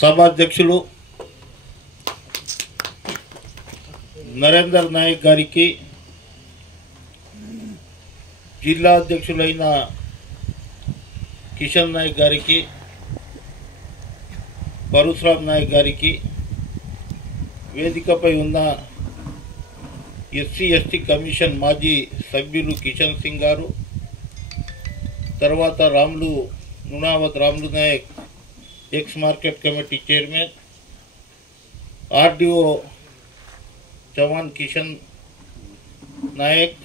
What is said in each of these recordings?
సభాధ్యక్షులు నరేందర్ నాయక్ గారికి, జిల్లా అధ్యక్షులైన కిషన్ నాయక్ గారికి, పరశురామ్ నాయక్ గారికి, వేదికపై ఉన్న ఎస్సీ ఎస్టీ కమిషన్ మాజీ సభ్యులు కిషన్ సింగ్ గారు, తర్వాత Nunavath Ramulu Naik ex market committee chairman, RDO Chavan Kishan Naik,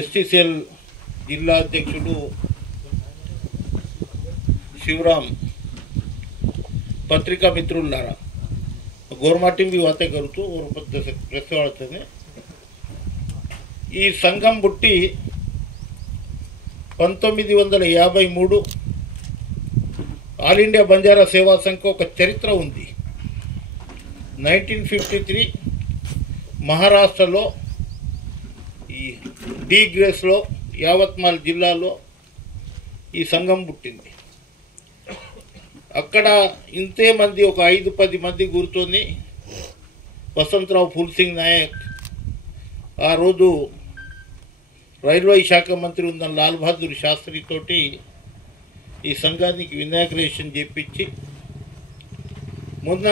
STCL జిల్లా అధ్యక్షుడు शिवराम, पत्रिका मित्रुलारा गवर्नमेंट भी बातें करूँ और प्रेस वाले संघम बुट्टी 1953 ఆల్ ఇండియా బంజారా సేవా సంఘ్ ఒక చరిత్ర ఉంది. 1953 మహారాష్ట్రలో ఈ డి గ్రేస్లో యావత్మాల్ జిల్లాలో ఈ సంఘం పుట్టింది. అక్కడ ఇంతే మంది ఒక 5-10 మంది కూర్చొని వసంతరావు ఫూల్ సింగ్ నాయక్ ఆ రోజు రైల్వే శాఖ మంత్రి ఉన్న లాల్ బహదూర్ శాస్త్రి తోటి ఈ సంఘానికి ఇనాగ్రేషన్ చేపించి మొన్న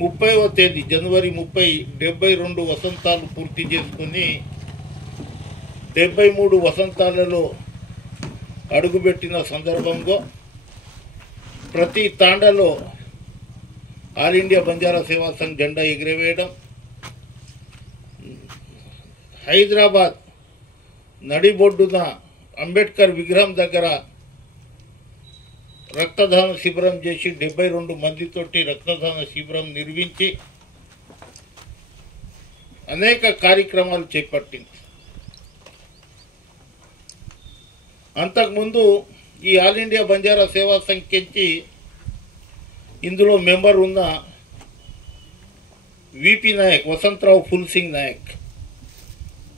30వ తేదీ జనవరి 30 72 వసంతాలు పూర్తి చేసుకుని 73 వసంతాలలో అడుగుపెట్టిన సందర్భంగా ప్రతి తాండాలో ఆల్ ఇండియా బంజారా సేవా సంఘ్ జెండా ఎగిరవేయడం, హైదరాబాద్ నడిబొడ్డున అంబేద్కర్ విగ్రహం దగ్గర రక్తదాన శిబిరం చేసి 72 మందితోటి రక్తదాన శిబిరం నిర్వహించి అనేక కార్యక్రమాలు చేపట్టింది. అంతకుముందు ఈ ఆల్ ఇండియా బంజారా సేవా సంఖ్యకి ఇందులో మెంబర్ ఉన్న విపి నాయక్ వసంతరావు ఫూల్ సింగ్ నాయక్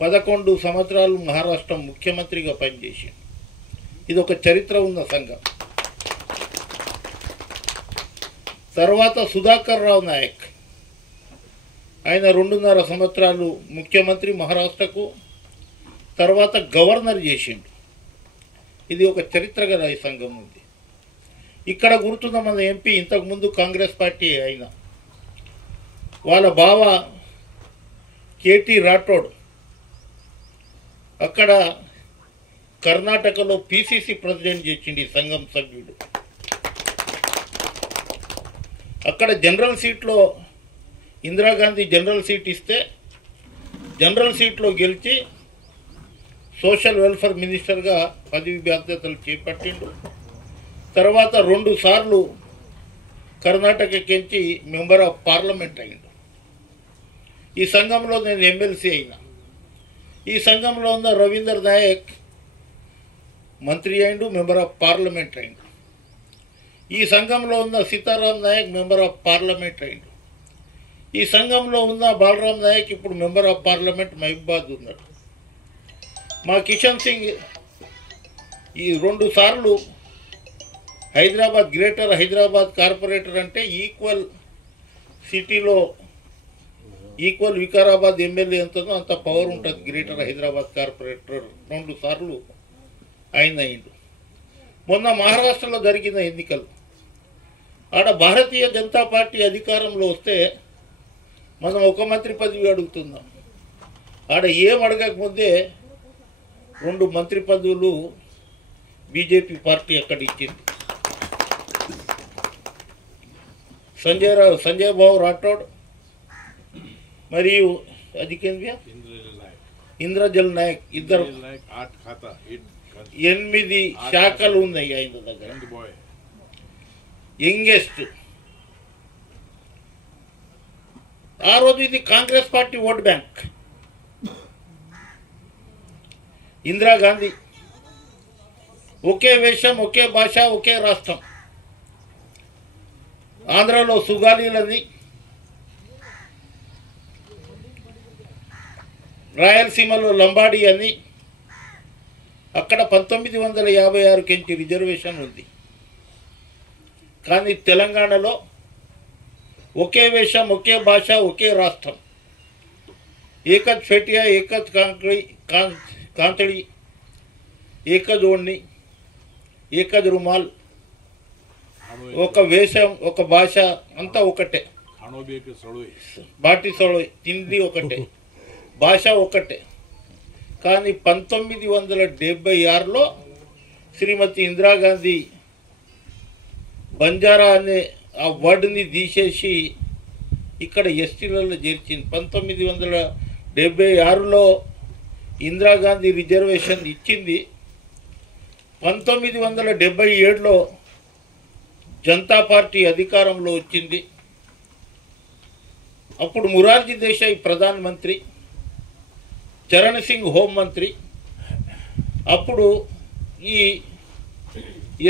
11 సంవత్సరాలు మహారాష్ట్ర ముఖ్యమంత్రిగా పనిచేసింది. ఇది ఒక చరిత్ర ఉన్న సంఘం. తర్వాత సుధాకర్ రావు నాయక్ ఆయన 2.5 సంవత్సరాలు ముఖ్యమంత్రి మహారాష్ట్రకు, తర్వాత గవర్నర్ చేసిండు. ఇది ఒక చరిత్ర గల ఈ సంఘం ఉంది. ఇక్కడ గుర్తున్న మన ఎంపీ ఇంతకుముందు కాంగ్రెస్ పార్టీ అయిన వాళ్ళ బావ కేటీ రాఠోడ్ అక్కడ కర్ణాటకలో పిసిసి ప్రెసిడెంట్ చేసిండు. ఈ సంఘం సభ్యుడు అక్కడ జనరల్ సీట్లో ఇందిరాగాంధీ జనరల్ సీట్ ఇస్తే జనరల్ సీట్లో గెలిచి సోషల్ వెల్ఫేర్ మినిస్టర్గా పదవి బాధ్యతలు చేపట్టిండు. తర్వాత 2 సార్లు కర్ణాటకకి మెంబర్ ఆఫ్ పార్లమెంట్ అయిండు. ఈ సంఘంలో నేను ఎమ్మెల్సీ అయినా. ఈ సంఘంలో ఉన్న రవీందర్ నాయక్ మంత్రి అయిండు, మెంబర్ ఆఫ్ పార్లమెంట్ అయిండు. ఈ సంఘంలో ఉన్న Sitaram Naik member of parliament అయిండు. ఈ సంఘంలో ఉన్న బాలరాం నాయక్ ఇప్పుడు మెంబర్ ఆఫ్ పార్లమెంట్ మహబూబాద్ ఉన్నాడు. మా కిషన్ సింగ్ ఈ 2 సార్లు హైదరాబాద్ గ్రేటర్ హైదరాబాద్ కార్పొరేటర్ అంటే ఈక్వల్ సిటీలో ఈక్వల్ వికారాబాద్ ఎమ్మెల్యే ఎంతనో అంత పవర్ ఉంటుంది. గ్రేటర్ హైదరాబాద్ కార్పొరేటర్ 2 సార్లు అయిండు. మొన్న మహారాష్ట్రలో జరిగిన ఎన్నికలు ఆడ భారతీయ జనతా పార్టీ అధికారంలో వస్తే మనం ఒక మంత్రి పదవి అడుగుతున్నాం. ఆడ ఏం అడగకముందే 2 మంత్రి పదవులు బీజేపీ పార్టీ అక్కడ ఇచ్చింది. సంజయ్ బాబు రాఠోడ్ మరియు అధికంగా ఇంద్రజల్ నాయక్ ఇద్దరు 8 శాఖలు ఉన్నాయి ఆయన దగ్గర. యంగెస్ట్ ఆ రోజు ఇది Congress party vote bank. Indira Gandhi ఒకే వేషం, ఒకే భాష, ఒకే రాష్ట్రం. ఆంధ్రలో సుగాలీలని, రాయలసీమలో లంబాడి అని అక్కడ 1956 కెంచి రిజర్వేషన్ ఉంది. కానీ తెలంగాణలో ఒకే వేషం, ఒకే భాష, ఒకే రాష్ట్రం. ఏకత్ ఫెటియా, ఏకత్ కాంతడి, ఏకద్ ఓణి, ఏకద్ రుమాల్, ఒక వేషం, ఒక భాష, అంతా ఒకటే. బాటి సొళోయ్, తిండి ఒకటే, భాష ఒకటే. కానీ 1976లో శ్రీమతి ఇందిరాగాంధీ బంజారా అనే ఆ వర్డ్ని తీసేసి ఇక్కడ ఎస్టీలలో చేర్చింది. 1976లో ఇందిరాగాంధీ రిజర్వేషన్ ఇచ్చింది. 1977లో జనతా పార్టీ అధికారంలో వచ్చింది. అప్పుడు మొరార్జీ దేశాయ్ ప్రధానమంత్రి, చరణ్ సింగ్ హోంమంత్రి. అప్పుడు ఈ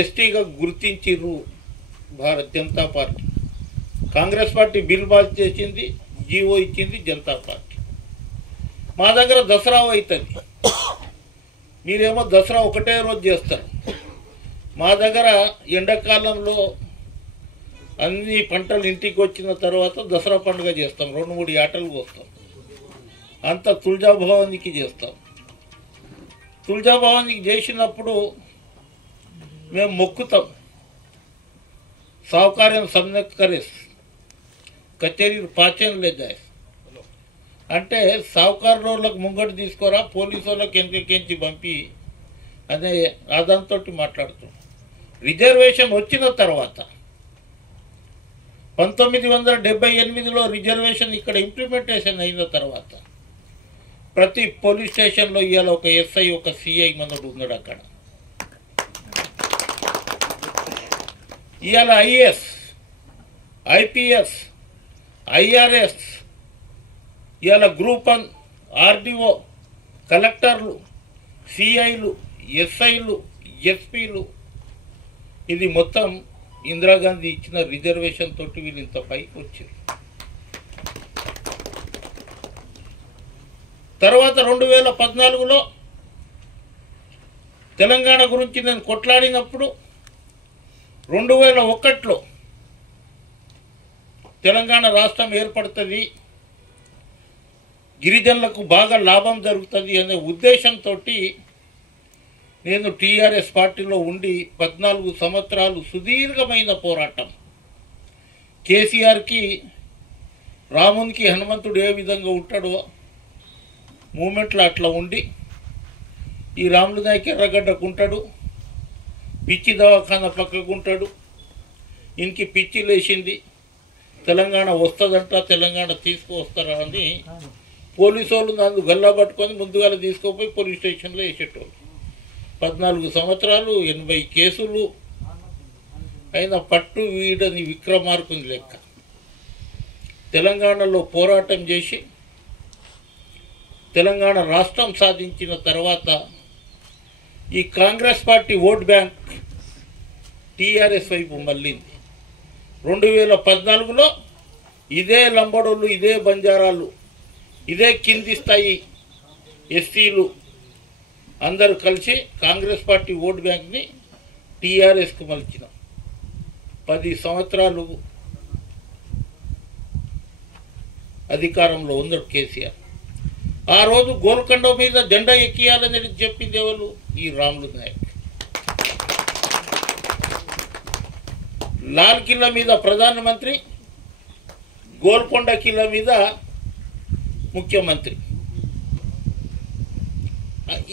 ఎస్టీగా గుర్తించిర్రు Bharat Janata party. Congress party bill pass చేసింది, జీవో ఇచ్చింది జనతా పార్టీ. మా దగ్గర దసరా అవుతుంది, మీరేమో దసరా ఒకటే రోజు చేస్తారు. మా దగ్గర ఎండాకాలంలో అన్ని పంటలు ఇంటికి వచ్చిన తర్వాత దసరా పండుగ చేస్తాం, 2-3 ఆటలు కోస్తాం. అంత తుల్జాభవానికి చేస్తాం. తుల్జాభవానికి చేసినప్పుడు మేము మొక్కుతాం, సావుకార్యం సమ్యక్ కరేస్ కచేరీ పాచన్ లేదాయి అంటే సావుకారులకు ముంగటి తీసుకోరా, పోలీసు వాళ్ళకి వెనకెంచి పంపి అనే ఆదాంతో మాట్లాడుతున్నాం. రిజర్వేషన్ వచ్చిన తర్వాత 1978లో రిజర్వేషన్ ఇక్కడ ఇంప్లిమెంటేషన్ అయిన తర్వాత ప్రతి పోలీస్ స్టేషన్లో ఇవాళ ఒక ఎస్ఐ, ఒక సిఐ మనడు ఉన్నాడు. అక్కడ ఇవాళ ఐఏఎస్, ఐపీఎస్, ఐఆర్ఎస్, ఇవాళ గ్రూప్ 1, ఆర్డీఓ, కలెక్టర్లు, సిఐలు, ఎస్ఐలు, ఎస్పీలు. ఇది మొత్తం ఇందిరాగాంధీ ఇచ్చిన రిజర్వేషన్ తోటి వీళ్ళు ఇంత పైకి వచ్చారు. తర్వాత 2014లో తెలంగాణ గురించి నేను కొట్లాడినప్పుడు 2001లో తెలంగాణ రాష్ట్రం ఏర్పడుతుంది, గిరిజనులకు బాగా లాభం జరుగుతుంది అనే ఉద్దేశంతో నేను టీఆర్ఎస్ పార్టీలో ఉండి 14 సంవత్సరాలు సుదీర్ఘమైన పోరాటం. కేసీఆర్కి రామునికి హనుమంతుడు ఏ విధంగా ఉంటాడో మూమెంట్లో అట్లా ఉండి, ఈ రాములు నాయక్ ఎర్రగడ్డకు ఉంటాడు, పిచ్చి దవాఖాన పక్కకు ఉంటాడు. ఇంకి పిచ్చి లేచింది, తెలంగాణ వస్తుందంట, తెలంగాణ తీసుకువస్తారా అని పోలీసు వాళ్ళు నన్ను గల్లా పట్టుకొని ముందుగా తీసుకుపోయి పోలీస్ స్టేషన్లో వేసేటోళ్ళు. 14 సంవత్సరాలు, 80 కేసులు అయిన పట్టు వీడని విక్రమార్కుని లెక్క తెలంగాణలో పోరాటం చేసి తెలంగాణ రాష్ట్రం సాధించిన తర్వాత ఈ Congress party vote bank TRS వైపు మళ్ళింది. 2014లో ఇదే లంబడోళ్ళు, ఇదే బంజారాలు, ఇదే కింది స్థాయి ఎస్సీలు అందరూ కలిసి కాంగ్రెస్ పార్టీ ఓట్ బ్యాంక్ని టీఆర్ఎస్కు మలిచిన 10 సంవత్సరాలు అధికారంలో ఉన్నాడు కేసీఆర్. ఆ రోజు గోల్కొండ మీద జెండా ఎక్కియాలని చెప్పింది ఎవరు? ఈ రాములు నాయక్. లాల్ కిల్లా మీద ప్రధానమంత్రి, గోల్కొండ కిల్లా మీద ముఖ్యమంత్రి.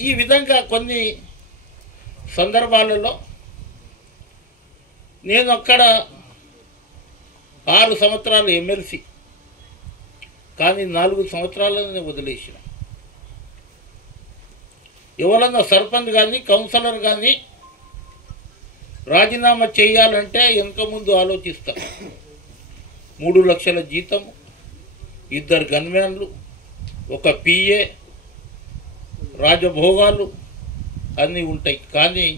ఈ విధంగా కొన్ని సందర్భాలలో నేను అక్కడ 6 సంవత్సరాలు ఎమ్మెల్సీ, కానీ 4 సంవత్సరాలనే వదిలేసిన. ఎవరన్నా సర్పంచ్ కానీ కౌన్సిలర్ కానీ రాజీనామా చేయాలంటే వెనక ముందు ఆలోచిస్తారు. 3 లక్షల జీతము, 2 గన్మ్యాన్లు, ఒక పిఏ, రాజభోగాలు అన్నీ ఉంటాయి. కానీ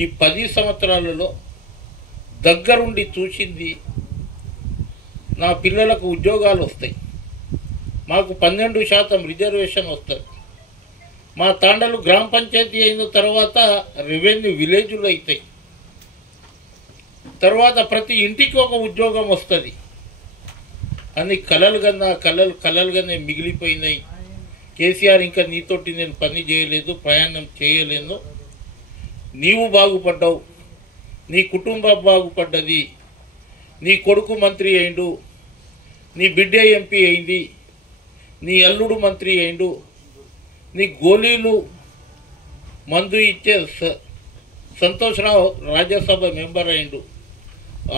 ఈ 10 సంవత్సరాలలో దగ్గరుండి చూసింది, నా పిల్లలకు ఉద్యోగాలు వస్తాయి, మాకు 12% రిజర్వేషన్ వస్తుంది, మా తాండలు గ్రామ పంచాయతీ అయిన తర్వాత రెవెన్యూ విలేజులు అవుతాయి. తర్వాత ప్రతి ఇంటికి ఒక ఉద్యోగం వస్తుంది అని కలలుగానే మిగిలిపోయినాయి. కేసీఆర్ ఇంకా నీతోటి నేను పని చేయలేదు, ప్రయాణం చేయలేను, నీవు బాగుపడ్డావు, నీ కుటుంబం బాగుపడ్డది, నీ కొడుకు మంత్రి అయిండు, నీ బిడ్డ ఎంపీ అయింది, నీ అల్లుడు మంత్రి అయిండు, నీ గోళీలు మందు ఇచ్చే సంతోష్రావు రాజ్యసభ మెంబర్ అయిండు,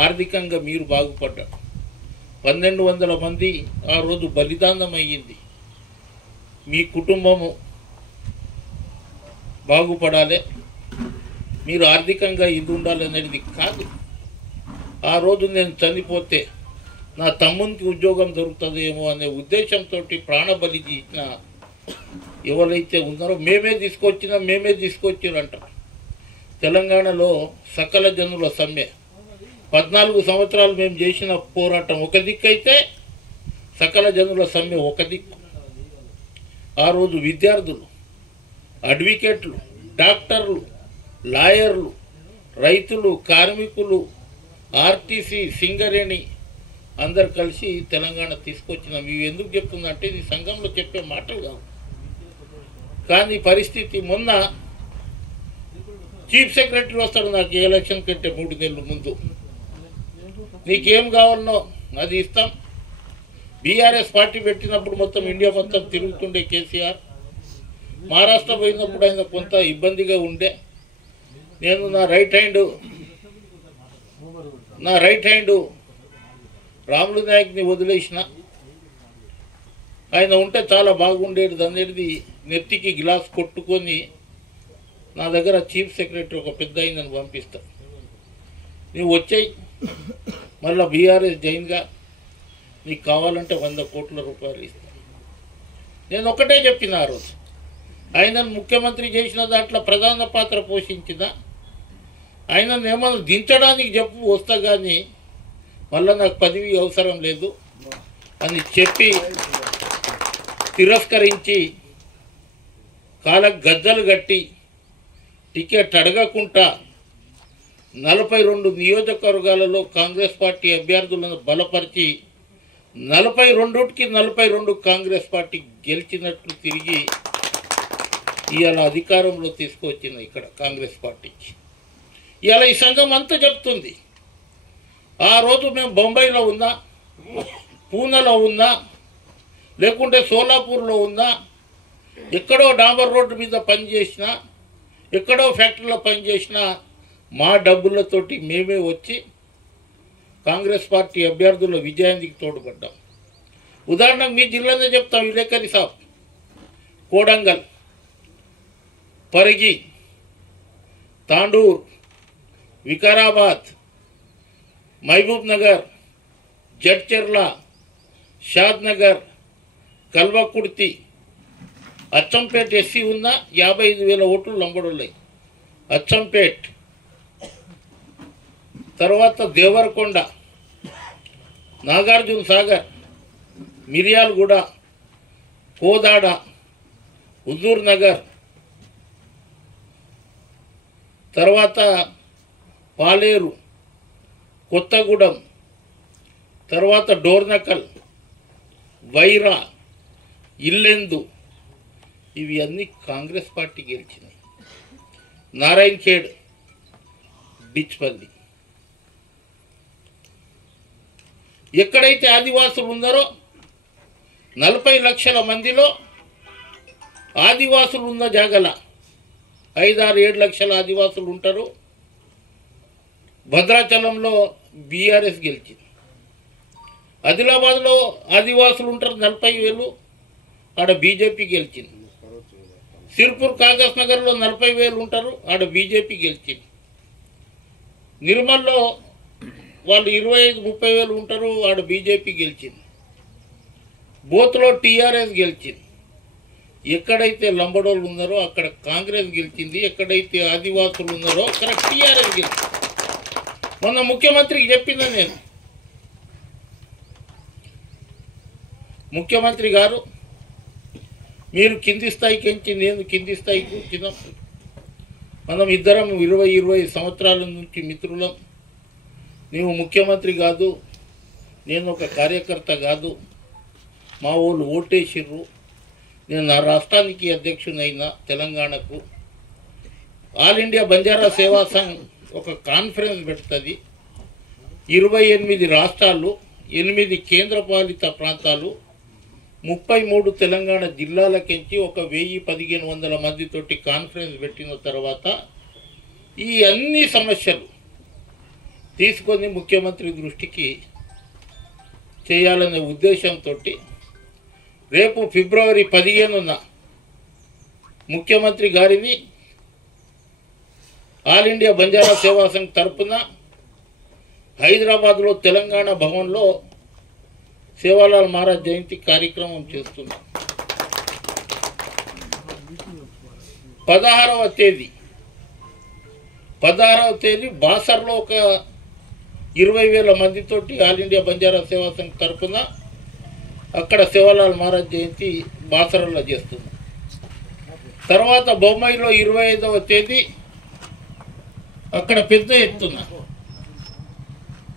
ఆర్థికంగా మీరు బాగుపడ్డారు. 1200 మంది ఆ రోజు బలిదానం అయ్యింది. మీ కుటుంబము బాగుపడాలి, మీరు ఆర్థికంగా ఇది ఉండాలనేది కాదు. ఆ రోజు నేను చనిపోతే నా తమ్మునికి ఉద్యోగం దొరుకుతుందేమో అనే ఉద్దేశంతో ప్రాణబలి ఇచ్చిన ఎవరైతే ఉన్నారో మేమే తీసుకొచ్చిరంటారు. తెలంగాణలో సకల జనుల సమ్మె 14 సంవత్సరాలు మేము చేసిన పోరాటం ఒక దిక్కైతే సకల జనుల సమ్మె ఒక దిక్కు. ఆ రోజు విద్యార్థులు, అడ్వకేట్లు, డాక్టర్లు, లాయర్లు, రైతులు, కార్మికులు, ఆర్టీసీ, సింగరేణి అందరు కలిసి తెలంగాణ తీసుకొచ్చినాం. ఇవి ఎందుకు చెప్తుందంటే ఇది సంఘంలో చెప్పే మాటలు కావు. కానీ పరిస్థితి మొన్న చీఫ్ సెక్రటరీ వస్తాడు నాకు ఎలక్షన్ కంటే 3 నెలల ముందు, నీకేం కావాలనో అది ఇస్తాం. బీఆర్ఎస్ పార్టీ పెట్టినప్పుడు మొత్తం ఇండియా మొత్తం తిరుగుతుండే కేసీఆర్. మహారాష్ట్ర పోయినప్పుడు ఆయన కొంత ఇబ్బందిగా ఉండే. నేను నా రైట్ హ్యాండ్ రాములు నాయక్ని వదిలేసిన. ఆయన ఉంటే చాలా బాగుండేది అనేది నెత్తికి గ్లాస్ కొట్టుకొని నా దగ్గర చీఫ్ సెక్రటరీ ఒక పెద్ద ఆయనను పంపిస్తా, నువ్వు వచ్చాయి మళ్ళీ బీఆర్ఎస్ జైన్గా నీకు కావాలంటే 100 కోట్ల రూపాయలు ఇస్తా. నేను ఒకటే చెప్పిన ఆ రోజు, ఆయనను ముఖ్యమంత్రి చేసిన దాంట్లో ప్రధాన పాత్ర పోషించిన ఆయనను ఏమన్నా దించడానికి చెప్పు వస్తా, కానీ మళ్ళీ నాకు పదవి అవసరం లేదు అని చెప్పి తిరస్కరించి కాళ్ళకు గజ్జలు కట్టి టికెట్ అడగకుండా 42 నియోజకవర్గాలలో కాంగ్రెస్ పార్టీ అభ్యర్థులను బలపరిచి 42కి 42 కాంగ్రెస్ పార్టీ గెలిచినట్లు తిరిగి ఇవాళ అధికారంలో తీసుకువచ్చింది ఇక్కడ కాంగ్రెస్ పార్టీకి. ఇవాళ ఈ సంఘం అంతా చెప్తుంది, ఆ రోజు మేము బొంబాయిలో ఉన్నా, పూణేలో ఉన్నా, లేకుంటే సోలాపూర్లో ఉన్నా, ఎక్కడో డాంబర్ రోడ్డు మీద పనిచేసినా, ఎక్కడో ఫ్యాక్టరీలో పనిచేసినా మా డబ్బులతోటి మేమే వచ్చి కాంగ్రెస్ పార్టీ అభ్యర్థుల విజయానికి తోడ్పడ్డాం. ఉదాహరణకు మీ జిల్లానే చెప్తాం, విలేకరి సాబ్, కోడంగల్, పరిగి, తాండూర్, వికారాబాద్, మహబూబ్ నగర్, జడ్చర్ల, షాద్ నగర్, కల్వకుర్తి, అచ్చంపేట్ ఎస్సీ ఉన్న 55,000 ఓట్లు లంబడున్నాయి. అచ్చంపేట్ తర్వాత దేవరకొండ, నాగార్జున సాగర్, మిర్యాలగూడ, కోదాడ, హుజూర్ నగర్, తర్వాత పాలేరు, కొత్తగూడెం, తర్వాత డోర్నకల్, వైరా, ఇల్లెందు, ఇవి అన్నీ కాంగ్రెస్ పార్టీ గెలిచినాయి. నారాయణ్ ఖేడ్, డిచ్పల్లి, ఎక్కడైతే ఆదివాసులు ఉన్నారో 40 లక్షల మందిలో ఆదివాసులు ఉన్న జాగల 5-6-7 లక్షల ఆదివాసులు ఉంటారు. భద్రాచలంలో బీఆర్ఎస్ గెలిచింది. ఆదిలాబాద్లో ఆదివాసులు ఉంటారు 40,000, ఆడ బీజేపీ గెలిచింది. సిర్పూర్ కాగజ్ నగర్లో 40,000 ఉంటారు, ఆడ బీజేపీ గెలిచింది. నిర్మల్లో వాళ్ళు 25-30,000 ఉంటారు, ఆడ బీజేపీ గెలిచింది. బోత్లో టీఆర్ఎస్ గెలిచింది. ఎక్కడైతే లంబడోళ్ళు ఉన్నారో అక్కడ కాంగ్రెస్ గెలిచింది, ఎక్కడైతే ఆదివాసులు ఉన్నారో అక్కడ టీఆర్ఎస్ గెలిచింది. మొన్న ముఖ్యమంత్రికి చెప్పిన నేను, ముఖ్యమంత్రి గారు మీరు కింది స్థాయికి ఎంచి నేను కింది స్థాయికి వచ్చినాం, మనం ఇద్దరం 20 సంవత్సరాల నుంచి మిత్రులం, నీవు ముఖ్యమంత్రి కాదు, నేను ఒక కార్యకర్త కాదు, మా వాళ్ళు ఓటేసిర్రు, నేను నా రాష్ట్రానికి అధ్యక్షునైనా తెలంగాణకు, ఆల్ ఇండియా బంజారా సేవా సంఘ్ ఒక కాన్ఫరెన్స్ పెడుతుంది. 28 రాష్ట్రాలు, 8 కేంద్రపాలిత ప్రాంతాలు, 33 తెలంగాణ జిల్లాలకించి ఒక 1000-1500 మందితోటి కాన్ఫరెన్స్ పెట్టిన తర్వాత ఈ అన్ని సమస్యలు తీసుకొని ముఖ్యమంత్రి దృష్టికి చేయాలనే ఉద్దేశంతో రేపు ఫిబ్రవరి 15న ముఖ్యమంత్రి గారిని ఆల్ ఇండియా బంజారా సేవా సంఘ్ తరపున హైదరాబాద్లో తెలంగాణ భవన్లో సేవాలాల్ మహారాజ్ జయంతి కార్యక్రమం చేస్తున్నాం. 16వ తేదీ బాసర్లో ఒక 20,000 మందితోటి ఆల్ ఇండియా బంజారా సేవా సంఘ్ తరపున అక్కడ సేవాలాల్ మహారాజ్ జయంతి బాసర్లో చేస్తున్నాం. తర్వాత బొంబాయిలో 25వ తేదీ అక్కడ పెద్ద ఎత్తున,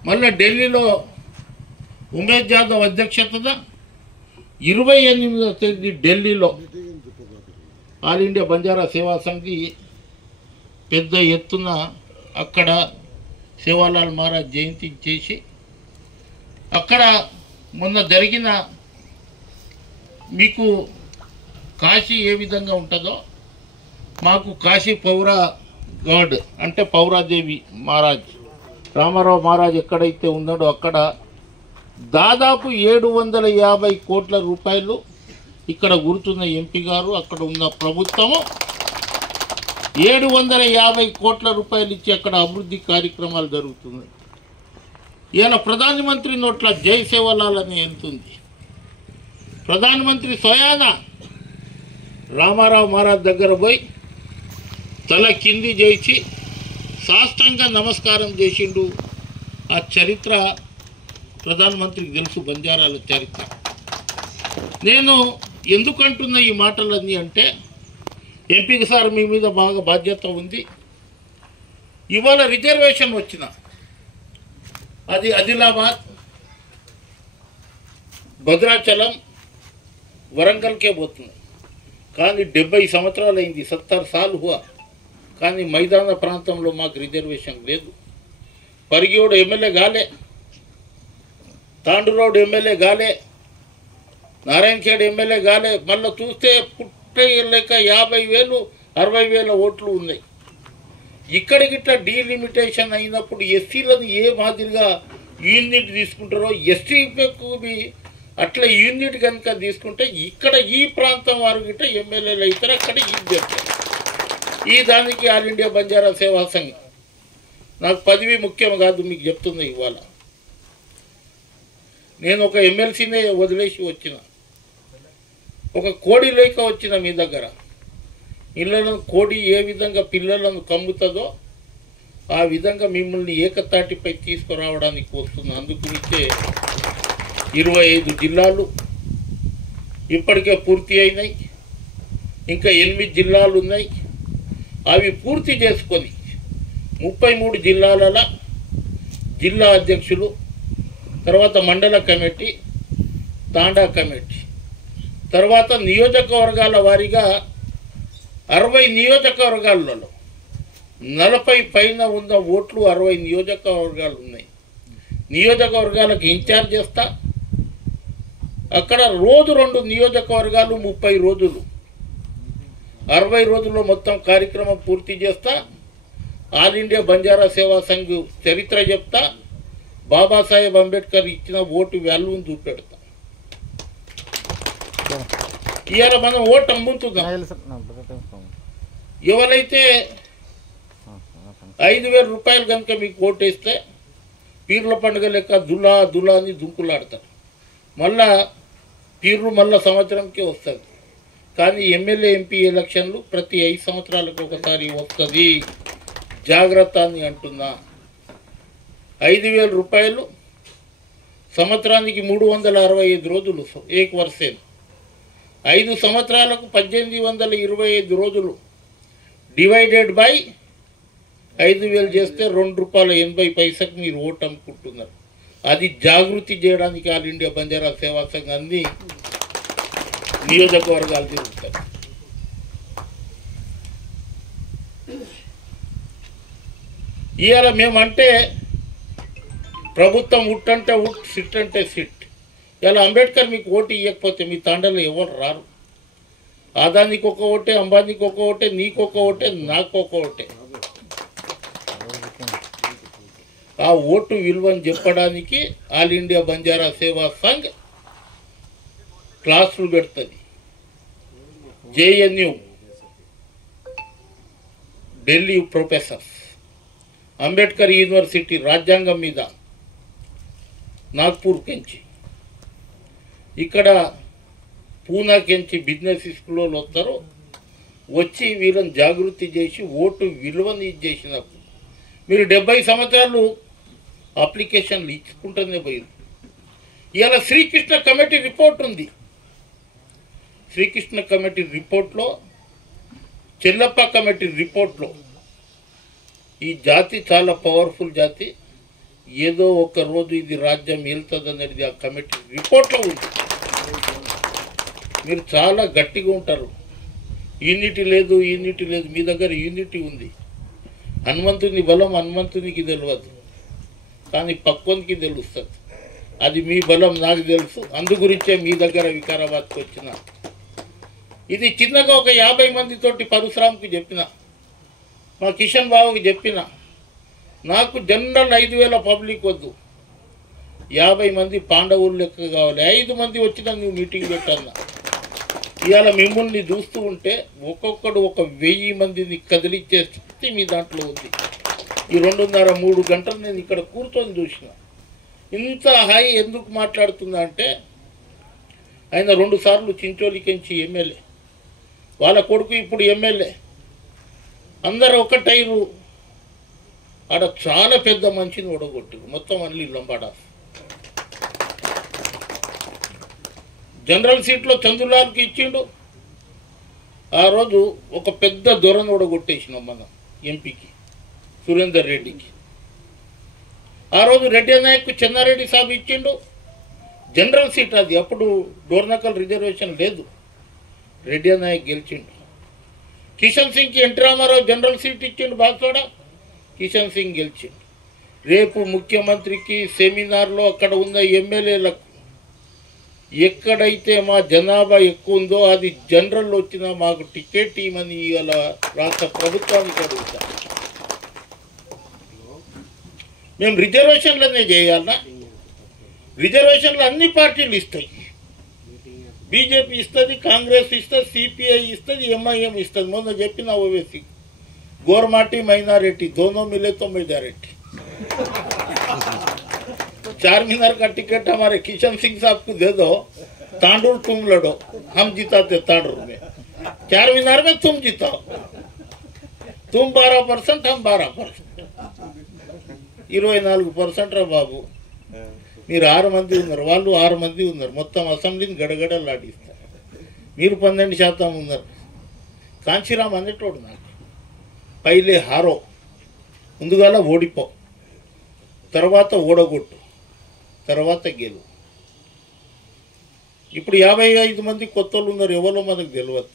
మళ్ళీ ఢిల్లీలో ఉమేష్ జాదవ్ అధ్యక్షతన 28వ తేదీ ఢిల్లీలో ఆల్ ఇండియా బంజారా సేవా సంఘి పెద్ద ఎత్తున అక్కడ సేవాలాల్ మహారాజ్ జయంతి చేసి, అక్కడ మొన్న జరిగిన మీకు కాశీ ఏ విధంగా ఉంటుందో మాకు కాశీ పౌరా గాడ్ అంటే పౌరాదేవి మహారాజ్ రామారావు మహారాజ్ ఎక్కడైతే ఉన్నాడో అక్కడ దాదాపు 750 కోట్ల రూపాయలు ఇక్కడ గుర్తున్న ఎంపీ గారు, అక్కడ ఉన్న ప్రభుత్వము 750 కోట్ల రూపాయలు ఇచ్చి అక్కడ అభివృద్ధి కార్యక్రమాలు జరుగుతున్నాయి. ఇలా ప్రధానమంత్రి నోట్ల జై సేవాలాల్ అని వెళ్తుంది. ప్రధానమంత్రి స్వయాన రామారావు మహారాజ్ దగ్గర పోయి తల కింది చేసి సాష్టాంగ నమస్కారం చేసిండు. ఆ చరిత్ర ప్రధానమంత్రికి తెలుసు, బంజారాల చరిత్ర. నేను ఎందుకంటున్న ఈ మాటలన్నీ అంటే ఎంపీకి సార్ మీ మీద బాగా బాధ్యత ఉంది. ఇవాళ రిజర్వేషన్ వచ్చిన అది ఆదిలాబాద్, భద్రాచలం, వరంగల్కే పోతుంది. కానీ 70 సంవత్సరాలు అయింది, 70 సార్లు హువా, కానీ మైదాన ప్రాంతంలో మాకు రిజర్వేషన్ లేదు. పరిగియోడు ఎమ్మెల్యే గాలే, తాండూరోడు ఎమ్మెల్యే గాలే, నారాయణఖేడ్ ఎమ్మెల్యే గాలే. మళ్ళీ చూస్తే పుట్టే లేక 50,000 60,000 ఓట్లు ఉన్నాయి. ఇక్కడికిట్లా డీలిమిటేషన్ అయినప్పుడు ఎస్సీలను ఏ మాదిరిగా యూనిట్ తీసుకుంటారో ఎస్టీకు అట్లా యూనిట్ కనుక తీసుకుంటే ఇక్కడ ఈ ప్రాంతం వారు గిట్ట ఎమ్మెల్యేలు అవుతారు, అక్కడ ఇది చేస్తారు. ఈ దానికి ఆల్ ఇండియా బంజారా సేవా సంఘ్ నాకు పదవి ముఖ్యం కాదు, మీకు చెప్తున్నా. ఇవాళ నేను ఒక ఎమ్మెల్సీనే వదిలేసి వచ్చిన, ఒక కోడి లేక వచ్చిన మీ దగ్గర. ఇళ్ళను కోడి ఏ విధంగా పిల్లలను కమ్ముతుందో ఆ విధంగా మిమ్మల్ని ఏకతాటిపై తీసుకురావడానికి వస్తున్నా. అందుకునిచ్చే 25 జిల్లాలు ఇప్పటికే పూర్తి అయినాయి, ఇంకా 8 జిల్లాలు ఉన్నాయి. అవి పూర్తి చేసుకొని 33 జిల్లాల జిల్లా అధ్యక్షులు, తర్వాత మండల కమిటీ, తాండా కమిటీ, తర్వాత నియోజకవర్గాల వారీగా 60 నియోజకవర్గాలలో 40 పైన ఉన్న ఓట్లు 60 నియోజకవర్గాలు ఉన్నాయి. నియోజకవర్గాలకు ఇన్ఛార్జ్ చేస్తా. అక్కడ రోజు 2 నియోజకవర్గాలు 30 రోజులు, 60 రోజుల్లో మొత్తం కార్యక్రమం పూర్తి చేస్తా. ఆల్ ఇండియా బంజారా సేవా సంఘ్ చరిత్ర చెప్తా. బాబాసాహెబ్ అంబేద్కర్ ఇచ్చిన ఓటు వాల్యూని చూపెడతా. ఇవాళ మనం ఓటు అమ్ముతున్నాం. ఎవరైతే 5,000 రూపాయలు కనుక మీకు ఓటేస్తే పీర్ల పండుగ లెక్క దులా అని దుంకులాడతారు. మళ్ళా పీర్లు మళ్ళా సంవత్సరంకే వస్తుంది. కానీ ఎమ్మెల్యే ఎంపీ ఎలక్షన్లు ప్రతి 5 సంవత్సరాలకు ఒకసారి వస్తుంది. జాగ్రత్త అని అంటున్నా. 5,000 రూపాయలు సంవత్సరానికి 365 రోజులు, 1 వర్షం. 5 సంవత్సరాలకు 1825 రోజులు డివైడెడ్ బై 5,000 చేస్తే ₹2.80 మీరు ఓటు అమ్ముకుంటున్నారు. అది జాగృతి చేయడానికి ఆల్ ఇండియా బంజారా సేవా సంఘాన్ని నియోజకవర్గాలు తిరుగుతారు. ఇవాళ మేమంటే ప్రభుత్వం ఉట్ అంటే ఉట్, సిట్ అంటే సిట్. ఇలా అంబేద్కర్ మీకు ఓటు ఇవ్వకపోతే మీ తాండలో ఎవరు రారు. ఆదానికి ఒక ఓటే, అంబానీకి ఒక ఓటే, నీకు ఒక ఓటే, నాకు ఒక ఓటే. ఆ ఓటు విలువని చెప్పడానికి ఆల్ ఇండియా బంజారా సేవా సంఘ్ క్లాసులు పెడుతుంది. JNU Delhi professors, Ambedkar university రాజ్యాంగం మీద నాగ్పూర్ కెంచి, ఇక్కడ పూనా కెంచి బిజినెస్ స్కూల్లో వస్తారు. వచ్చి వీళ్ళని జాగృతి చేసి ఓటు విలువని చేసినప్పుడు మీరు 70 సంవత్సరాలు అప్లికేషన్లు ఇచ్చుకుంటూనే పోయింది. ఇవాళ శ్రీకృష్ణ కమిటీ రిపోర్ట్ ఉంది. శ్రీకృష్ణ కమిటీ రిపోర్ట్లో, చెల్లప్ప కమిటీ రిపోర్ట్లో ఈ జాతి చాలా పవర్ఫుల్ జాతి, ఏదో ఒక రోజు ఇది రాజ్యం వెళ్తుంది అనేది ఆ కమిటీ రిపోర్ట్లో ఉంది. మీరు చాలా గట్టిగా ఉంటారు. యూనిటీ లేదు, యూనిటీ లేదు. మీ దగ్గర యూనిటీ ఉంది. హనుమంతుని బలం హనుమంతునికి తెలియదు, కానీ పక్కోనికి తెలుస్తుంది. అది మీ బలం నాకు తెలుసు. అందు గురించే మీ దగ్గర వికారాబాద్కి వచ్చిన. ఇది చిన్నగా ఒక 50 మందితోటి పరశురామ్కి చెప్పిన, మా కిషన్ బాబుకి చెప్పిన, నాకు జనరల్ 5,000 పబ్లిక్ వద్దు, 50 మంది పాండవులు లెక్క కావాలి. 5 మంది వచ్చినా నువ్వు మీటింగ్ పెట్టన్నా. ఇవాళ మిమ్మల్ని చూస్తూ ఉంటే ఒక్కొక్కడు 1,000 మందిని కదిలిచ్చే స్థితి మీ దాంట్లో ఉంది. ఈ 2.5-3 గంటలు నేను ఇక్కడ కూర్చొని చూసిన. ఇంత హాయి ఎందుకు మాట్లాడుతుందా అంటే, ఆయన 2 సార్లు చించోలికెంచి ఎమ్మెల్యే, వాళ్ళ కొడుకు ఇప్పుడు ఎమ్మెల్యే, అందరూ ఒకటైరు. ఆడ చాలా పెద్ద మనిషిని ఓడగొట్టారు. మొత్తం అన్ని లంబాడాస్. జనరల్ సీట్లో చందులాల్కి ఇచ్చిండు. ఆ రోజు ఒక పెద్ద దొరను ఓడగొట్టేసినాం మనం ఎంపీకి, సురేందర్ రెడ్డికి. ఆ రోజు రెడ్డి నాయక్ చెన్నారెడ్డి సాబ్ ఇచ్చిండు జనరల్ సీట్. అది అప్పుడు డోర్నకల్ రిజర్వేషన్ లేదు. రెడ్డి నాయక్ గెలిచిండు. కిషన్ సింగ్కి ఎన్టీ రామారావు జనరల్ సీట్ ఇచ్చిండు బాగ్సోడ, కిషన్ సింగ్ గెలిచిండు. రేపు ముఖ్యమంత్రికి సెమినార్లో అక్కడ ఉన్న ఎమ్మెల్యేలకు ఎక్కడైతే మా జనాభా ఎక్కువ ఉందో అది జనరల్ వచ్చినా మాకు టికెట్ ఇవ్వమని ఇవాళ రాష్ట్ర ప్రభుత్వానికి అడుగుతాం. మేము రిజర్వేషన్లనే చేయాలన్నా? రిజర్వేషన్లు అన్ని పార్టీలు ఇస్తాయి. బీజేపీ ఇస్తుంది, కాంగ్రెస్ ఇస్తుంది, సిపిఐ ఇస్తుంది, ఎంఐఎం ఇస్తుంది. మొన్న చెప్పిన ఓవైసీ గోరమాटी माइनॉरिटी दोनों मिले तो मेजॉरिटी। चारमीनार का टिकट हमारे किशन सिंह साहब को दे दो, तांडूर तुम लड़ो, हम जिताते तांडूर में, चारमीनार में तुम जिताओ, तुम 12%, हम 12%, 24% రా బాబు. మీరు 6 మంది ఉన్నారు, వాళ్ళు 6 మంది ఉన్నారు, మొత్తం అసెంబ్లీని గడగడలాడిస్తారు. మీరు 12% ఉన్నారు. కాంచీరామ్ అనేటోడు నాకు పైలే హారో, ముందుగాల ఓడిపో, తర్వాత ఓడగొట్టు, తర్వాత గెలు. ఇప్పుడు 55 మంది కొత్తలు ఉన్నారు, ఎవరో మనకు తెలియదు.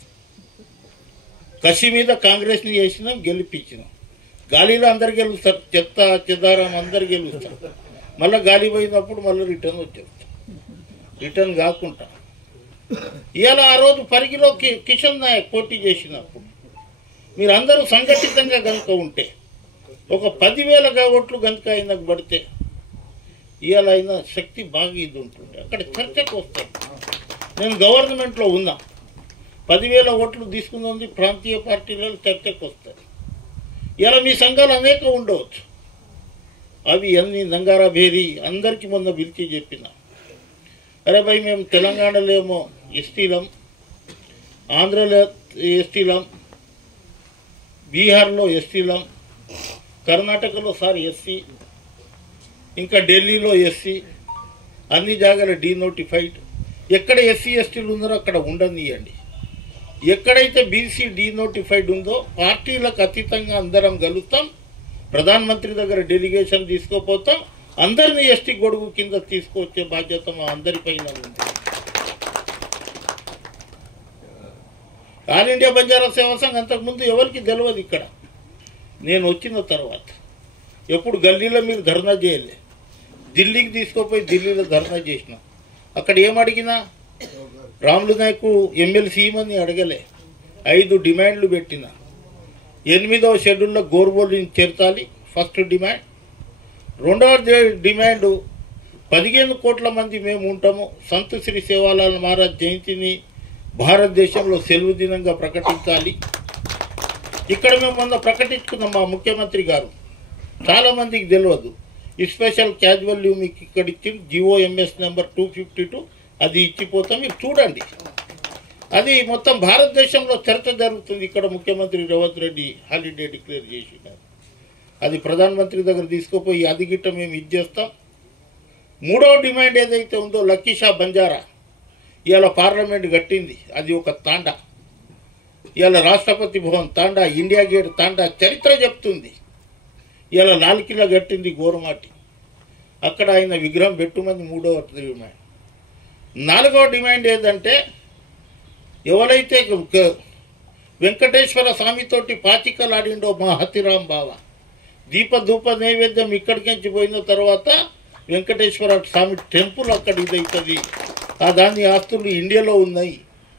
కసి మీద కాంగ్రెస్ని చేసినాం, గెలిపించినాం. గాలిలో అందరు గెలుస్తారు, చెత్త చెదారం అందరు గెలుస్తారు. మళ్ళీ గాలి పోయినప్పుడు మళ్ళీ రిటర్న్ వచ్చేస్తాం. రిటర్న్ కాకుండా ఇవాళ ఆ రోజు పరిగిలో కిషన్ నాయక్ పోటీ చేసినప్పుడు మీరు అందరూ సంఘటితంగా కనుక ఉంటే, ఒక 10,000 ఓట్లు కనుక ఆయనకు పడితే ఇవాళ అయిన శక్తి బాగా ఇది ఉంటుండే. అక్కడ చర్చకు వస్తాను. నేను గవర్నమెంట్లో ఉన్నా, 10,000 ఓట్లు తీసుకుంది ప్రాంతీయ పార్టీలలో చర్చకు వస్తాయి. ఇలా మీ సంఘాలు అనేక ఉండవచ్చు. అవి అన్ని నంగారా భేరీ అందరికీ మొన్న పిలిచి చెప్పిన, అరే భయ్ మేము తెలంగాణలో ఏమో ఎస్టీలం, ఆంధ్రలో ఎస్టీలం, బీహార్లో ఎస్టీలం, కర్ణాటకలో సార్ ఎస్సీ, ఇంకా ఢిల్లీలో ఎస్సీ, అన్ని జాగాలో డీనోటిఫైడ్. ఎక్కడ ఎస్సీ ఎస్టీలు ఉన్నారో అక్కడ ఉండనియండి. ఎక్కడైతే బీసీ డీనోటిఫైడ్ ఉందో పార్టీలకు అతీతంగా అందరం కలుస్తాం, ప్రధానమంత్రి దగ్గర డెలిగేషన్ తీసుకోపోతాం, అందరినీ ఎస్టీ గొడుగు కింద తీసుకొచ్చే బాధ్యత మా అందరిపైన ఉంది. ఆల్ ఇండియా బంజారా సేవా సంఘ్ అంతకుముందు ఎవరికి తెలియదు. ఇక్కడ నేను వచ్చిన తర్వాత ఎప్పుడు గల్లీలో మీరు ధర్నా చేయలే, ఢిల్లీకి తీసుకుపోయి ఢిల్లీలో ధర్నా చేసిన. అక్కడ ఏమడిగినా రాములు నాయకు ఎమ్మెల్సీ ఇమని అడగలే. 5 డిమాండ్లు పెట్టిన. 8వ షెడ్యూల్లో గోర్బోలిని చేర్చాలి ఫస్ట్ డిమాండ్. 2వ డిమాండ్ 15 కోట్ల మంది మేము ఉంటాము, సంత్ శ్రీ సేవాలాల్ మహారాజ్ జయంతిని భారతదేశంలో సెలవు దినంగా ప్రకటించాలి. ఇక్కడ మేము మొన్న ప్రకటించుకున్నాం. మా ముఖ్యమంత్రి గారు చాలామందికి తెలియదు, ఈ స్పెషల్ క్యాజువల్ లీవ్ మీకు ఇక్కడ ఇచ్చి GOMS నెంబర్ 252 అది ఇచ్చిపోతాం, మీరు చూడండి. అది మొత్తం భారతదేశంలో చర్చ జరుగుతుంది. ఇక్కడ ముఖ్యమంత్రి రేవంత్ రెడ్డి హాలిడే డిక్లేర్ చేసినారు. అది ప్రధానమంత్రి దగ్గర తీసుకుపోయి అది గిట్ట మేము ఇచ్చేస్తాం. 3వ డిమాండ్ ఏదైతే ఉందో లక్కీషా బంజారా ఇవాళ పార్లమెంట్ కట్టింది, అది ఒక తాండా. ఇవాళ రాష్ట్రపతి భవన్ తాండా, ఇండియా గేట్ తాండా చరిత్ర చెప్తుంది. ఇవాళ లాల్ కిలా కట్టింది గోరమాటి, అక్కడ ఆయన విగ్రహం పెట్టుమని 3వ డిమాండ్. 4వ డిమాండ్ ఏంటంటే ఎవరైతే వెంకటేశ్వర స్వామితోటి పాచికలు ఆడిండో మా హతిరాం బావ, దీపధూప నైవేద్యం ఇక్కడికించి పోయిన తర్వాత వెంకటేశ్వర స్వామి టెంపుల్ అక్కడ ఇదవుతుంది, దాని ఆస్తులు ఇండియాలో ఉన్నాయి,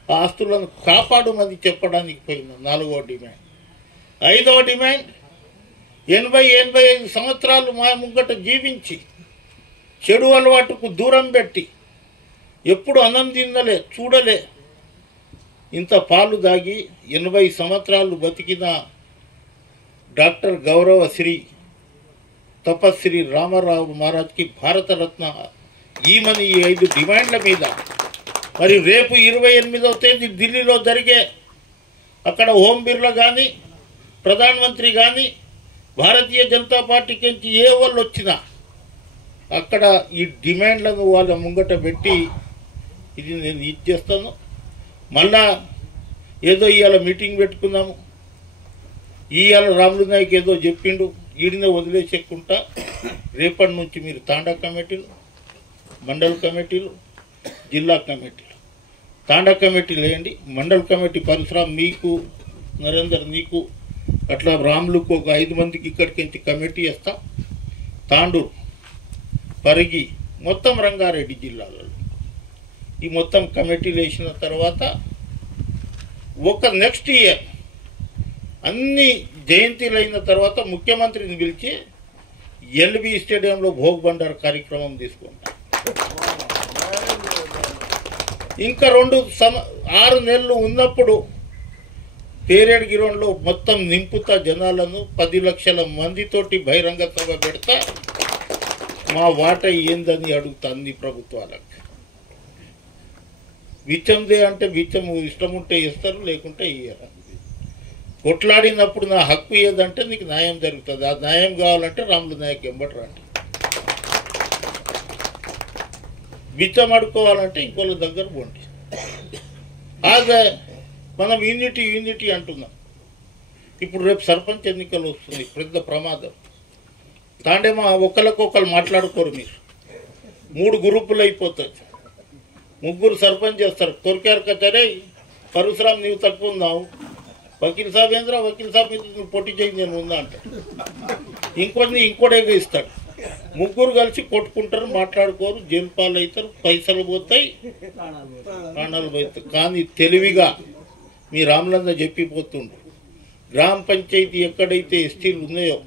ఆ ఆస్తులను కాపాడమని చెప్పడానికి పోయిన 4వ డిమాండ్. 5వ డిమాండ్ 80-85 సంవత్సరాలు మా ముంగట జీవించి చెడు అలవాటుకు దూరం పెట్టి ఎప్పుడు అన్నం తినలే చూడలే, ఇంత పాలు దాగి 80 సంవత్సరాలు బతికిన డాక్టర్ గౌరవ శ్రీ తపశ్రీ రామారావు మహారాజ్కి భారతరత్న ఈమని ఈ 5 డిమాండ్ల మీద మరి రేపు 28వ తేదీ ఢిల్లీలో జరిగే అక్కడ ఓం బిర్లా కానీ ప్రధానమంత్రి కానీ భారతీయ జనతా పార్టీకి నుంచి ఏ వాళ్ళు వచ్చినా అక్కడ ఈ డిమాండ్లను వాళ్ళ ముంగట పెట్టి ఇది నేను ఇచ్చేస్తాను. మళ్ళా ఏదో ఇవాళ మీటింగ్ పెట్టుకున్నాము, ఇవాళ రాములు నాయక్ ఏదో చెప్పిండు, ఈడినే వదిలేసేకుంటా రేపటి నుంచి మీరు తాండా కమిటీలు, మండల్ కమిటీలు, జిల్లా కమిటీలు, తాండా కమిటీలు వేయండి. మండల్ కమిటీ పరశురామ్ నీకు, నరేందర్ నీకు, అట్లా రాములకు ఒక 5 మందికి ఇక్కడికి కమిటీ వేస్తాం. తాండూరు, పరిగి, మొత్తం రంగారెడ్డి జిల్లాలలో ఈ మొత్తం కమిటీలు వేసిన తర్వాత ఒక నెక్స్ట్ ఇయర్ అన్ని జయంతిలు అయిన తర్వాత ముఖ్యమంత్రిని పిలిచి LB స్టేడియంలో భోగ్ బండార్ కార్యక్రమం తీసుకుంటాం. ఇంకా 6 నెలలు ఉన్నప్పుడు పేరేడ్ గిరోన్లో మొత్తం నింపుతా జనాలను 10 లక్షల మందితోటి బహిరంగ సభ పెడతా. మా వాట ఏందని అడుగుతా అన్ని ప్రభుత్వాలకు. బిచ్చందే అంటే బిచ్చం ఇష్టం ఉంటే ఇస్తారు, లేకుంటే ఇయ్యరు. కొట్లాడినప్పుడు నా హక్కు ఏదంటే నీకు న్యాయం జరుగుతుంది. ఆ న్యాయం కావాలంటే రాములు నాయక్ ఎంబటి రండి. బిచ్చం అడుకోవాలంటే ఇంకోళ్ళ దగ్గర పోండి. అదే మనం యూనిటీ అంటున్నాం. ఇప్పుడు రేపు సర్పంచ్ ఎన్నికలు వస్తుంది, పెద్ద ప్రమాదం. తాండేమో ఒకరికొకరు మాట్లాడుకోరు, మీరు 3 గ్రూపులు అయిపోతుంది. 3 సర్పంచ్ చేస్తారు. కొరికారు కచారే పరశురామ్ నీవు తక్కువ ఉన్నావు, వకీల్ సాబ్ ఏంద్రా వకీల్ సాబ్ మీద నువ్వు పోటీ చేయి నేను ఉందా అంటాడు. ఇంకోటేగా ఇస్తాడు. 3 కలిసి కొట్టుకుంటారు, మాట్లాడుకోరు, జైలు పాలు అవుతారు, పైసలు పోతాయి, ప్రాణాలు పోతాయి. కానీ తెలివిగా మీ రామలంద చెప్పిపోతుండ్రు. గ్రామ పంచాయతీ ఎక్కడైతే ఎస్టీలు ఉన్నాయో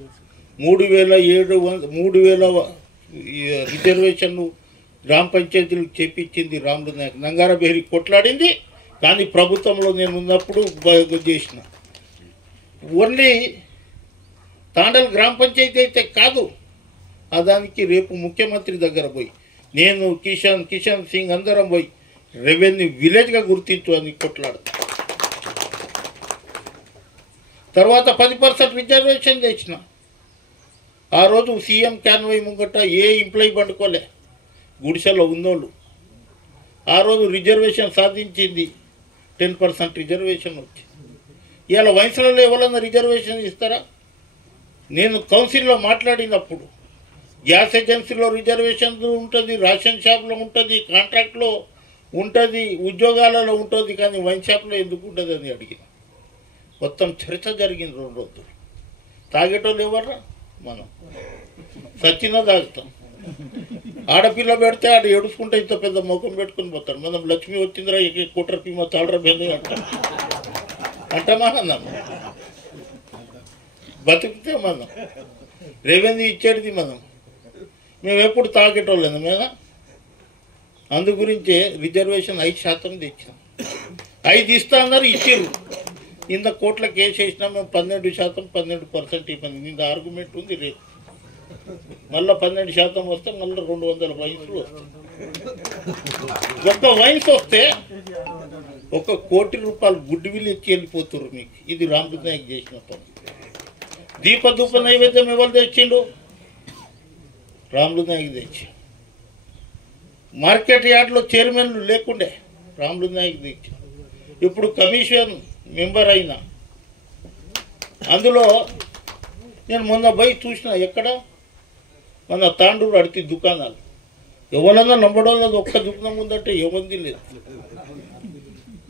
3,000 రిజర్వేషన్లు గ్రామ పంచాయతీలకు చేపించింది రాములు నాయక్. నంగారబేరి కొట్లాడింది, కానీ ప్రభుత్వంలో నేను ఉన్నప్పుడు చేసిన. ఓన్లీ తాండల్ గ్రామ పంచాయతీ అయితే కాదు, దానికి రేపు ముఖ్యమంత్రి దగ్గర పోయి నేను కిషన్ సింగ్ అందరం పోయి రెవెన్యూ విలేజ్గా గుర్తించు అని కొట్లాడతా. తర్వాత 10% రిజర్వేషన్ తెచ్చిన. ఆ రోజు సీఎం క్యాన్వై ముంగట ఏ ఎంప్లాయీ పండుకోలే, గుడిసెలో ఉన్నోళ్ళు. ఆ రోజు రిజర్వేషన్ సాధించింది, 10% రిజర్వేషన్ వచ్చింది. ఇవాళ వయసులలో ఎవరన్నా రిజర్వేషన్ ఇస్తారా? నేను కౌన్సిల్లో మాట్లాడినప్పుడు గ్యాస్ ఏజెన్సీలో రిజర్వేషన్ ఉంటుంది, రేషన్ షాప్లో ఉంటుంది, కాంట్రాక్ట్లో ఉంటుంది, ఉద్యోగాలలో ఉంటుంది, కానీ వైన్ షాప్లో ఎందుకు ఉంటుంది అని అడిగిన. మొత్తం చర్చ జరిగింది 2 రోజులు. తాగేటోళ్ళు ఎవర్రా? మనం సచ్చినా తాగుతాం. ఆడపిల్ల పెడితే ఆడ ఏడుచుకుంటే ఇంత పెద్ద ముఖం పెట్టుకుని పోతాడు. మనం లక్ష్మి వచ్చిందిరా కూటర్ పీమ తాళరా బెంది అంటామా అన్నాం. బతికితే మనం రెవెన్యూ ఇచ్చేది మనం. మేము ఎప్పుడు తాగేటోళ్ళం మీద. అందు గురించే రిజర్వేషన్ 5% తెచ్చినాం. 5 ఇస్తా అన్నారు, ఇచ్చారు. ఇంత కోట్ల కేసు వేసినా మేము 12% 12% ఇవ్వండి. ఇంత ఆర్గ్యుమెంట్ ఉంది. రేపు మళ్ళీ 12% వస్తే మళ్ళీ 200 వైన్స్లు వస్తాయి. ఒక్క వైన్స్ వస్తే 1 కోటి రూపాయలు గుడ్ విల్ ఇచ్చి వెళ్ళిపోతున్నారు మీకు. ఇది రామకృష్ణ నాయక్ చేసిన పని. దీప నైవేద్యం ఎవరు తెచ్చిండు? రాములు నాయక్ తెచ్చి. మార్కెట్ యార్డ్లో చైర్మన్లు లేకుండే, రాములు నాయక్ తెచ్చి. ఇప్పుడు కమిషన్ మెంబర్ అయినా అందులో నేను మొన్న పోయి చూసిన. ఎక్కడ? మన తాండూరు అడితి దుకాణాలు ఎవరన్నా నమ్మడం ఒక్క దుకాణం ఉందంటే ఏమంది లేదు.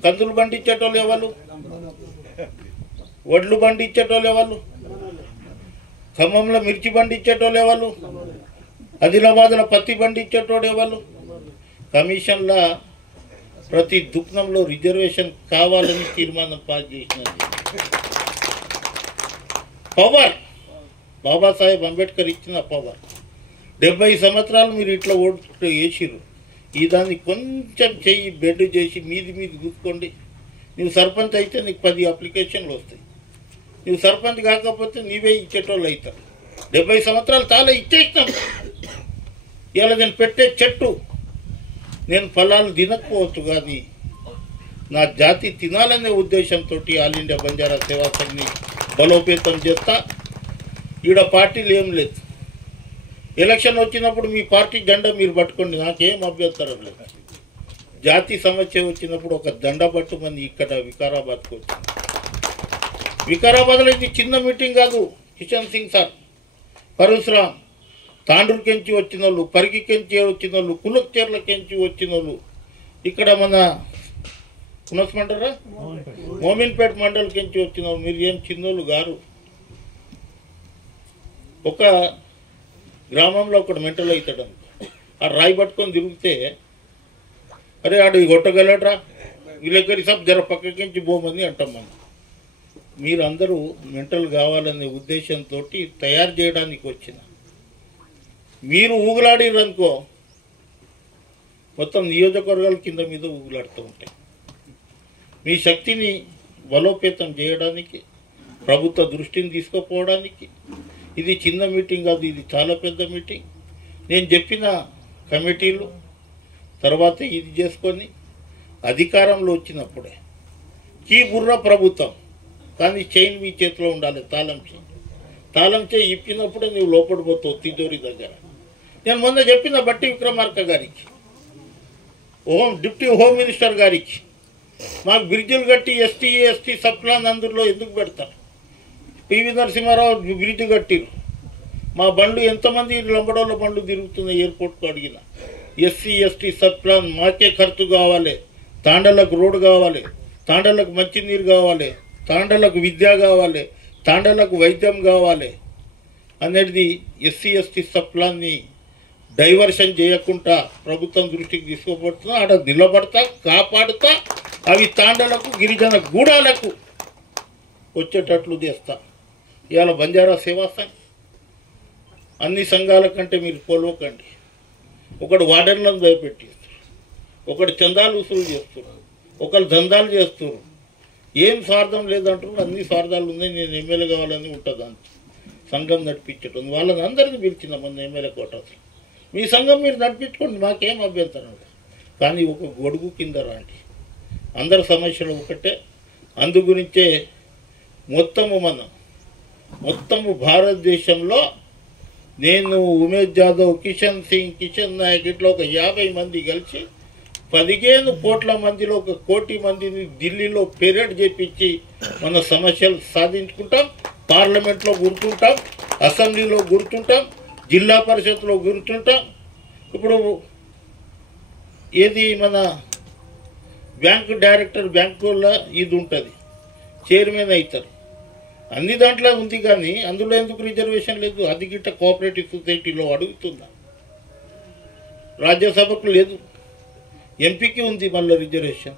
కందులు పండించేటోళ్ళు ఎవరు? వడ్లు పండించేటోళ్ళు ఎవరు? ఖమ్మంలో మిర్చి పండించేటోళ్ళు ఎవరు? ఆదిలాబాద్లో పత్తి పండించేటోడు ఎవరు? కమిషన్ల ప్రతి దుకాణంలో రిజర్వేషన్ కావాలని తీర్మానం పాస్ చేసినది. పవర్ బాబాసాహెబ్ అంబేద్కర్ ఇచ్చిన పవర్. 70 సంవత్సరాలు మీరు ఇట్లా ఓటు వేసిర్రు. ఈ దాన్ని కొంచెం చెయ్యి బెడ్ చేసి మీది చూసుకోండి. నువ్వు సర్పంచ్ అయితే నీకు 10 అప్లికేషన్లు వస్తాయి. నువ్వు సర్పంచ్ కాకపోతే నీవే ఇచ్చేటోళ్ళు అవుతారు. 70 సంవత్సరాలు చాలా ఇచ్చేసినాం. ఇలా నేను పెట్టే చెట్టు నేను ఫలాలు తినకపోవచ్చు, కానీ నా జాతి తినాలనే ఉద్దేశంతో ఆల్ ఇండియా బంజారా సేవా సంఘ్ని బలోపేతం చేస్తా. ఈడ పార్టీలు ఏం లేదు. ఎలక్షన్ వచ్చినప్పుడు మీ పార్టీ జెండా మీరు పట్టుకోండి, నాకేం అభ్యంతరం లేదు. జాతి సమస్య వచ్చినప్పుడు ఒక దండ పట్టుమని ఇక్కడ వికారాబాద్కి వచ్చింది. వికారాబాద్లో ఇది చిన్న మీటింగ్ కాదు. కిషన్ సింగ్ సార్, పరశురామ్, తాండూరుకెంచి వచ్చిన వాళ్ళు, పరిగికెంచి వచ్చిన వాళ్ళు, కులక్చేర్లకెంచి వచ్చిన వాళ్ళు, ఇక్కడ మన కునస్మంటారా మోమిన్పేట మండలికెంచి వచ్చిన వాళ్ళు. మీరు ఏం చిన్నోళ్ళు గారు. ఒక గ్రామంలో ఒకడు మెంటల్ అవుతాడు. ఆ రాయి పట్టుకొని తిరిగితే అరే ఆడు కొట్టగలడ్రా, వీళ్ళకి సబ్ జర పక్కకించి పోమని అంటాం మనం. మీరందరూ మెంటల్ కావాలనే ఉద్దేశంతో తయారు చేయడానికి వచ్చిన మీరు ఊగులాడిరనుకో మొత్తం నియోజకవర్గాల కింద మీద ఊగులాడుతూ ఉంటాయి. మీ శక్తిని బలోపేతం చేయడానికి, ప్రభుత్వ దృష్టిని తీసుకుపోవడానికి ఇది చిన్న మీటింగ్ కాదు, ఇది చాలా పెద్ద మీటింగ్. నేను చెప్పిన కమిటీలు తర్వాత ఇది చేసుకొని అధికారంలో వచ్చినప్పుడే కీ బుర్ర ప్రభుత్వం, కానీ చైన్ మీ చేతిలో ఉండాలి. తాళం చేయి ఇప్పినప్పుడే నువ్వు లోపడిపోతావు తిజోరి దగ్గర. నేను మొన్న చెప్పిన బట్టి విక్రమార్క గారికి, డిప్యూటీ హోమ్ మినిస్టర్ గారికి, మాకు బ్రిడ్జిలు కట్టి ఎస్టీ సప్లాన్ అందులో ఎందుకు పెడతారు? పివి నరసింహారావు బ్రిడ్జ్ కట్టిరు. మా బండ్లు ఎంతమంది లంబడోళ్ళ బండ్లు తిరుగుతున్నాయి ఎయిర్పోర్ట్కు అడిగిన. ఎస్టీ సప్లాన్ మాకే ఖర్చు కావాలి, తాండలకు రోడ్డు కావాలి, తాండలకు మంచినీరు కావాలి, తాండలకు విద్య కావాలి, తాండలకు వైద్యం కావాలి అనేది ఎస్టీ సప్లాన్ని డైవర్షన్ చేయకుండా ప్రభుత్వం దృష్టికి తీసుకోబడుతున్నా. ఆడ నిలబడతా, కాపాడుతా, అవి తాండలకు గిరిజన గూడాలకు వచ్చేటట్లు చేస్తా. ఇవాళ బంజారా సేవా సంఘ్ అన్ని సంఘాల కంటే మీరు పోల్వకండి. ఒకడు వార్డెన్లను భయపెట్టిస్తారు, ఒకడు చందాలు వసూలు చేస్తున్నారు, ఒకరు దందాలు చేస్తున్నారు. ఏం స్వార్థం లేదంటారు, అన్ని స్వార్థాలు ఉన్నాయి. నేను ఎమ్మెల్యే కావాలని ఉంటుంది అంత సంఘం నడిపించడం. వాళ్ళని అందరినీ పిలిచిన మొన్న ఎమ్మెల్యే కోటాసి. మీ సంఘం మీరు నడిపించుకోండి, మాకేం అభ్యంతరం లేదు. కానీ ఒక గొడుగు కింద రాండి. అందరి సమస్యలు ఒకటే. అందు గురించే మొత్తము భారతదేశంలో నేను ఉమేష్ జాదవ్, కిషన్ సింగ్, కిషన్ నాయక్ ఇట్లా ఒక 50 మంది కలిసి 15 కోట్ల మందిలో 1 కోటి మందిని ఢిల్లీలో పెరేడ్ చేపించి మన సమస్యలు సాధించుకుంటాం. పార్లమెంట్లో గుర్తుంటాం, అసెంబ్లీలో గుర్తుంటాం, జిల్లా పరిషత్లో గుర్తుంటాం. ఇప్పుడు ఏది మన బ్యాంకు డైరెక్టర్ బ్యాంకుల్లో ఇది ఉంటుంది, చైర్మన్ అవుతారు. అన్ని దాంట్లో ఉంది కానీ అందులో ఎందుకు రిజర్వేషన్ లేదు? అది గిట్ట కోఆపరేటివ్ సొసైటీలో అడుగుతున్నా. రాజ్యసభకు లేదు, ఎంపీకి ఉంది మళ్ళీ రిజర్వేషన్,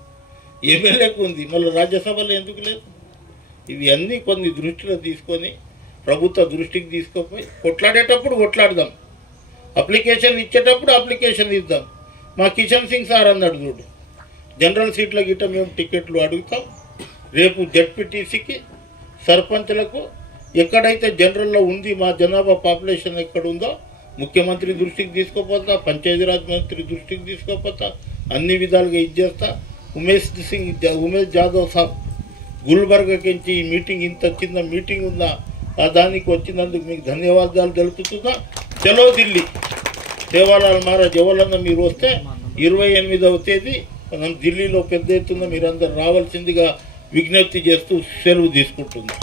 ఎమ్మెల్యేకు ఉంది, మళ్ళీ రాజ్యసభలో ఎందుకు లేదు? ఇవి అన్నీ కొన్ని దృష్టిలో తీసుకొని ప్రభుత్వ దృష్టికి తీసుకుపోయి కొట్లాడేటప్పుడు కొట్లాడదాం, అప్లికేషన్ ఇచ్చేటప్పుడు అప్లికేషన్ ఇద్దాం. మా కిషన్ సింగ్ సార్ అన్నాడు చూడు, జనరల్ సీట్ల గిట్ట మేము టికెట్లు అడుగుతాం. రేపు జడ్పీటీసీకి సర్పంచ్లకు ఎక్కడైతే జనరల్లో ఉంది, మా జనాభా పాపులేషన్ ఎక్కడ ఉందో ముఖ్యమంత్రి దృష్టికి తీసుకోపోతా, పంచాయతీరాజ్ మంత్రి దృష్టికి తీసుకోపోతా, అన్ని విధాలుగా ఇచ్చేస్తా. ఉమేష్ జాదవ్ సాబ్ గుల్బర్గకించి ఈ మీటింగ్, ఇంత చిన్న మీటింగ్ ఉందా, ఆ దానికి వచ్చినందుకు మీకు ధన్యవాదాలు తెలుపుతున్నా. చలో ఢిల్లీ, సేవాలాల్ మహారాజ్ ఎవరన్నా మీరు వస్తే 28వ తేదీ మనం ఢిల్లీలో పెద్ద ఎత్తున మీరందరూ రావాల్సిందిగా విజ్ఞప్తి చేస్తూ సెలవు తీసుకుంటున్నాం.